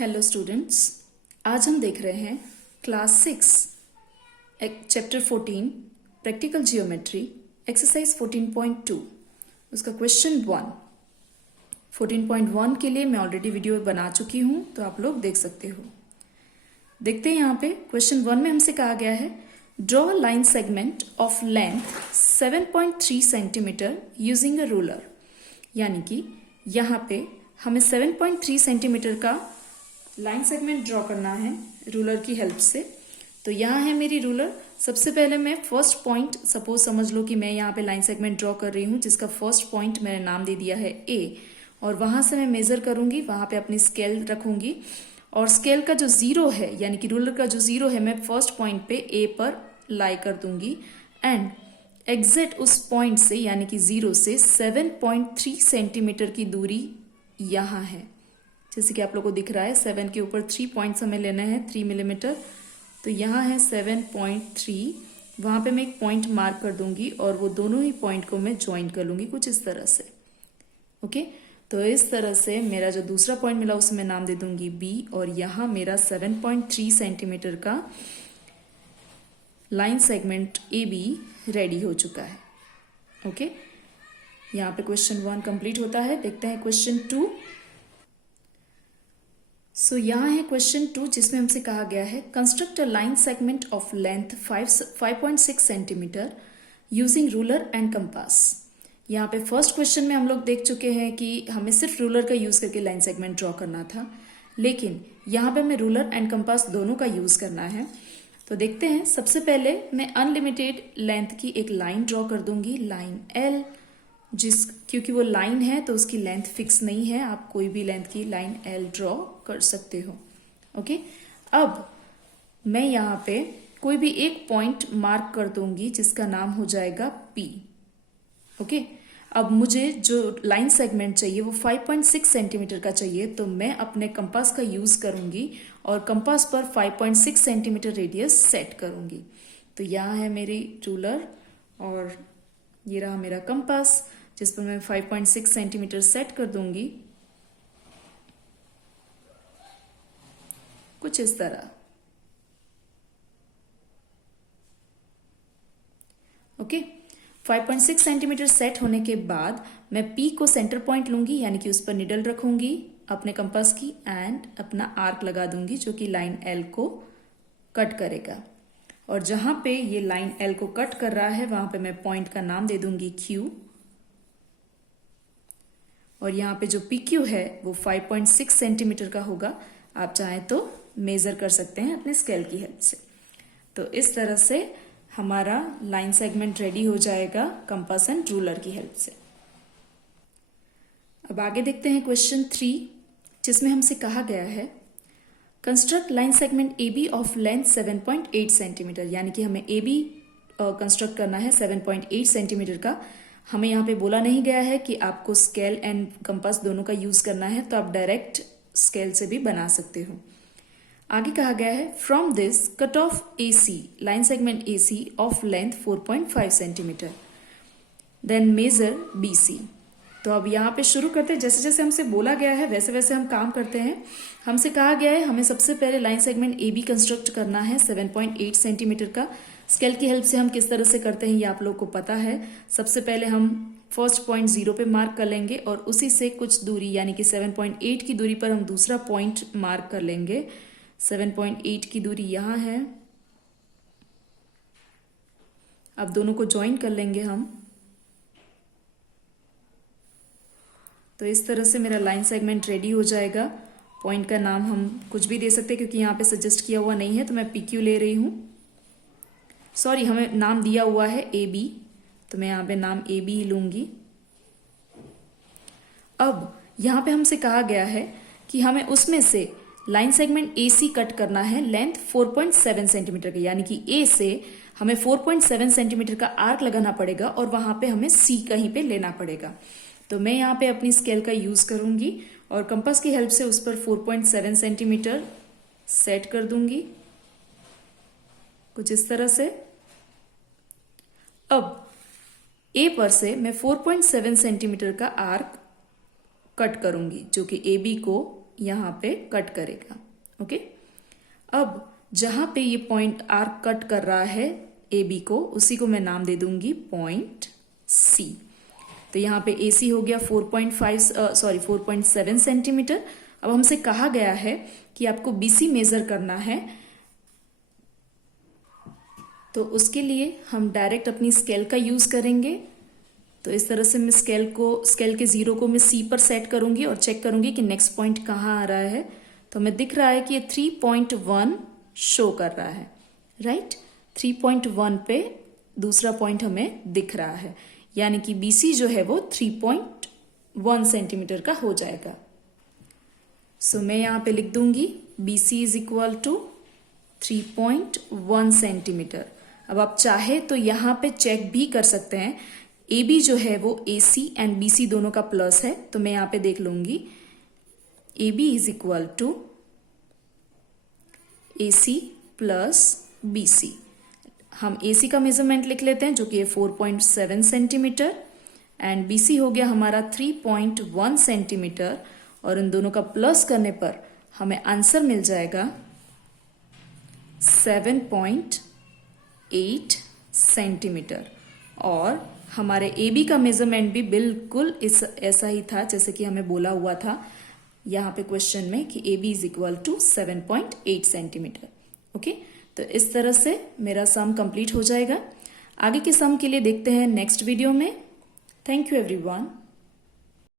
Hello students, आज हम देख रहे हैं class 6 chapter 14 practical geometry exercise 14.2 उसका क्वेश्चन 1। 14.1 के लिए मैं ऑलरेडी वीडियो बना चुकी हूं, तो आप लोग देख सकते हो। देखते हैं यहाँ पे क्वेश्चन 1 में हमसे कहा गया है draw line segment of length 7.3 centimetre using a ruler. यानी कि यहाँ पे हमें 7.3 सेंटीमीटर का लाइन सेगमेंट ड्रॉ करना है रूलर की हेल्प से। तो यहाँ है मेरी रूलर। सबसे पहले मैं फर्स्ट पॉइंट, सपोज समझ लो कि मैं यहाँ पे लाइन सेगमेंट ड्रॉ कर रही हूँ जिसका फर्स्ट पॉइंट मैंने नाम दे दिया है ए, और वहां से मैं मेजर करूंगी, वहां पे अपनी स्केल रखूंगी और स्केल का जो जीरो है यानी कि रूलर का जो जीरो है मैं फर्स्ट पॉइंट पे ए पर लाई कर दूंगी एंड एग्जैक्ट उस पॉइंट से यानी कि जीरो से 7.3 सेंटीमीटर की दूरी यहाँ है। जैसे कि आप लोगों को दिख रहा है 7 के ऊपर 3 पॉइंट्स हमें लेना है 3 मिलीमीटर। तो यहाँ है 7.3, वहां पे मैं एक पॉइंट मार्क कर दूंगी और वो दोनों ही पॉइंट को मैं ज्वाइन कर लूंगी कुछ इस तरह से। ओके, तो इस तरह से मेरा जो दूसरा पॉइंट मिला उसे मैं नाम दे दूंगी बी, और यहाँ मेरा 7.3 सेंटीमीटर का line segment A be ready हो चुका है। ओके, यहाँ पे क्वेश्चन 1 कंप्लीट होता है। देखते हैं क्वेश्चन 2। सो यहाँ है क्वेश्चन 2 जिसमें हमसे कहा गया है construct a line segment of length 5.6 centimetre using ruler and compass. यहाँ पे फर्स्ट क्वेश्चन में हम लोग देख चुके हैं कि हमें सिर्फ रूलर का यूज करके लाइन सेगमेंट ड्रॉ करना था, लेकिन यहाँ पे हमें रूलर एंड कंपास दोनों का यूज करना है। तो देखते हैं, सबसे पहले मैं अनलिमिटेड लेंथ की एक लाइन ड्रॉ कर दूंगी, लाइन एल, क्योंकि वो लाइन है तो उसकी लेंथ फिक्स नहीं है, आप कोई भी लेंथ की लाइन एल ड्रॉ कर सकते हो। ओके, अब मैं यहाँ पे कोई भी एक पॉइंट मार्क कर दूंगी जिसका नाम हो जाएगा पी। ओके, अब मुझे जो लाइन सेगमेंट चाहिए वो 5.6 सेंटीमीटर का चाहिए, तो मैं अपने कंपास का यूज करूंगी और कंपास पर 5.6 सेंटीमीटर रेडियस सेट करूंगी। तो यहाँ है मेरी रूलर और ये रहा मेरा कंपास जिस पर मैं 5.6 सेंटीमीटर सेट कर दूंगी कुछ इस तरह। ओके, 5.6 सेंटीमीटर सेट होने के बाद मैं पी को सेंटर पॉइंट लूंगी, यानी कि उस पर निडल रखूंगी अपने कंपास की एंड अपना आर्क लगा दूंगी जो कि लाइन एल को कट करेगा। और जहां पे ये लाइन एल को कट कर रहा है वहां पे मैं पॉइंट का नाम दे दूंगी क्यू, और यहाँ पे जो पी क्यू है वो 5.6 सेंटीमीटर का होगा। आप चाहें तो मेजर कर सकते हैं अपने स्केल की हेल्प से। तो इस तरह से हमारा लाइन सेगमेंट रेडी हो जाएगा कंपास एंड रूलर की हेल्प से। अब आगे देखते हैं क्वेश्चन 3 जिसमें हमसे कहा गया है construct line segment A B of length 7.8 centimetre. यानी कि हमें ए बी कंस्ट्रक्ट करना है 7.8 सेंटीमीटर का। हमें यहाँ पे बोला नहीं गया है कि आपको स्केल एंड कंपास दोनों का यूज करना है, तो आप डायरेक्ट स्केल से भी बना सकते हो। आगे कहा गया है from this cut off A C line segment A C of length 4.5 centimetre then measure B C. तो अब यहाँ पे शुरू करते हैं, जैसे जैसे हमसे बोला गया है वैसे वैसे हम काम करते हैं। हमसे कहा गया है हमें सबसे पहले line segment A B construct करना है 7.8 सेंटीमीटर का। स्केल की हेल्प से हम किस तरह से करते हैं ये आप लोग को पता है। सबसे पहले हम फर्स्ट पॉइंट 0 पे मार्क कर लेंगे और उसी से कुछ दूरी यानी कि 7.8 की दूरी पर हम दूसरा पॉइंट मार्क कर लेंगे। 7.8 की दूरी यहाँ है। अब दोनों को ज्वाइन कर लेंगे हम। तो इस तरह से मेरा लाइन सेगमेंट रेडी हो जाएगा। पॉइंट का नाम हम कुछ भी दे सकते हैं क्योंकि यहाँ पे सजेस्ट किया हुआ नहीं है, तो मैं पी क्यू ले रही हूँ। सॉरी, हमें नाम दिया हुआ है ए बी, तो मैं यहाँ पे नाम ए बी लूंगी। अब यहाँ पे हमसे कहा गया है कि हमें उसमें से line segment A C cut करना है लेंथ 4.7 सेंटीमीटर का, यानी कि ए से हमें 4.7 सेंटीमीटर का आर्क लगाना पड़ेगा और वहां पे हमें सी कहीं पे लेना पड़ेगा। तो मैं यहाँ पे अपनी स्केल का यूज करूंगी और कंपास की हेल्प से उस पर 4.7 सेंटीमीटर सेट कर दूंगी कुछ इस तरह से। अब ए पर से मैं 4.7 सेंटीमीटर का आर्क कट करूंगी जो कि ए बी को यहाँ पे कट करेगा। ओके, अब जहां पे ये पॉइंट आर्क कट कर रहा है ए बी को, उसी को मैं नाम दे दूंगी पॉइंट सी। तो यहाँ पे ए सी हो गया 4.7 सेंटीमीटर। अब हमसे कहा गया है कि आपको बीसी मेजर करना है, तो उसके लिए हम डायरेक्ट अपनी स्केल का यूज करेंगे। तो इस तरह से मैं स्केल के 0 को मैं सी पर सेट करूंगी और चेक करूंगी कि नेक्स्ट पॉइंट कहाँ आ रहा है। तो हमें दिख रहा है कि ये 3.1 शो कर रहा है, राइट। 3.1 पे दूसरा पॉइंट हमें दिख रहा है, यानी कि बीसी जो है वो 3.1 सेंटीमीटर का हो जाएगा। सो मैं यहां पे लिख दूंगी BC is equal to 3.1 centimetre. अब आप चाहे तो यहां पे चेक भी कर सकते हैं, ए बी जो है वो ए सी एंड बी सी दोनों का प्लस है, तो मैं यहां पे देख लूंगी A B is equal to A C plus B C. हम ए सी का मेजरमेंट लिख लेते हैं जो कि 4.7 सेंटीमीटर एंड बी सी हो गया हमारा 3.1 सेंटीमीटर, और इन दोनों का प्लस करने पर हमें आंसर मिल जाएगा 7.8 सेंटीमीटर। और हमारे ए बी का मेजरमेंट भी बिल्कुल ऐसा ही था जैसे कि हमें बोला हुआ था यहाँ पे क्वेश्चन में कि A B is equal to 7.8 centimetre. Okay, तो इस तरह से मेरा सम कंप्लीट हो जाएगा। आगे के सम के लिए देखते हैं नेक्स्ट वीडियो में। Thank you everyone.